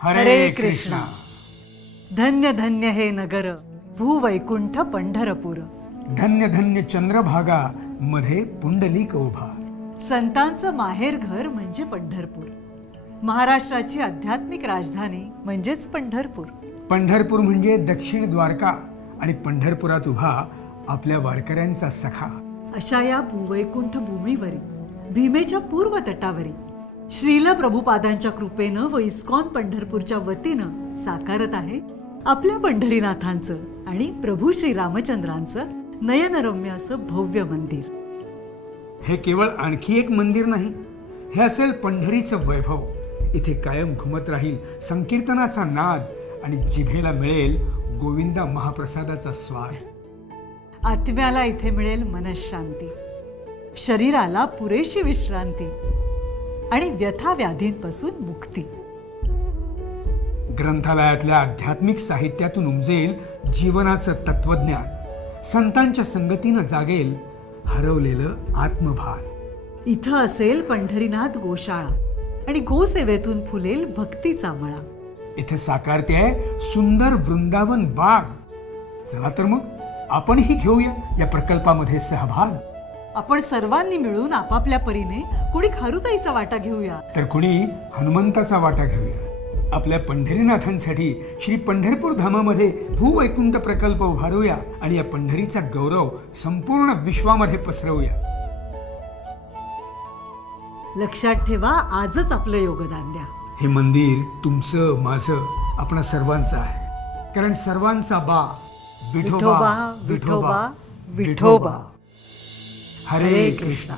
हरे कृष्णा। धन्य धन्य हे नगर भूवैकुंठ पंढरपूर। धन्य धन्य चंद्रभागा मध्ये पुंडलिक उभा। संतांचं माहेरघर म्हणजे पंढरपूर। महाराष्ट्राची आध्यात्मिक राजधानी म्हणजेच पंढरपूर। पंढरपूर म्हणजे दक्षिण द्वारका आणि पंढरपुरात उभा आपल्या वारकऱ्यांचा सखा। अशा या भूवैकुंठ भूमीवरी भीमेच्या पूर्व तटावरी श्रील प्रभुपादांच्या कृपेनं व इस्कॉन पंढरपूरच्या वतीनं साकारत आहे आपल्या पंढरीनाथांचं आणि प्रभू श्री रामचंद्रांचं नयनरम्य असं भव्य मंदिर। हे केवळ आणखी एक मंदिर नाही, हे असेल पंढरीचं वैभव। इथे कायम घुमत राहील संकीर्तनाचा नाद आणि जिभेला मिळेल गोविंदा महाप्रसादाचा स्वाद। आत्म्याला इथे मिळेल मनःशांती, शरीराला पुरेशी विश्रांती आणि व्यथा व्याधींपासून मुक्ती। ग्रंथालयातल्या आध्यात्मिक साहित्यातून उमजेल जीवनाचं तत्वज्ञान। संतांच्या संगतीनं जागेल हरवलेलं आत्मभान। इथं असेल पंढरीनाथ गोशाळा आणि गोसेवेतून फुलेल भक्तीचा मळा। इथे साकारते सुंदर वृंदावन बाग। चला तर मग आपणही घेऊया या प्रकल्पामध्ये सहभाग। आपण सर्वांनी मिळून आपापल्या परीने कुणी खारुताईचा वाटा घेऊया, तर कुणी हनुमंताचा वाटा घेऊया। आपल्या पंढरीनाथांसाठी श्री पंढरपूर धामामध्ये भूवैकुंठ प्रकल्प उभारूया आणि या पंढरीचा गौरव संपूर्ण विश्वामध्ये पसरवूया। लक्षात ठेवा, आजच आपलं योगदान द्या। हे मंदिर तुमचं माझं आपणा सर्वांचं आहे, कारण सर्वांचा बा विठोबा विठोबा विठोबा। हरे कृष्णा।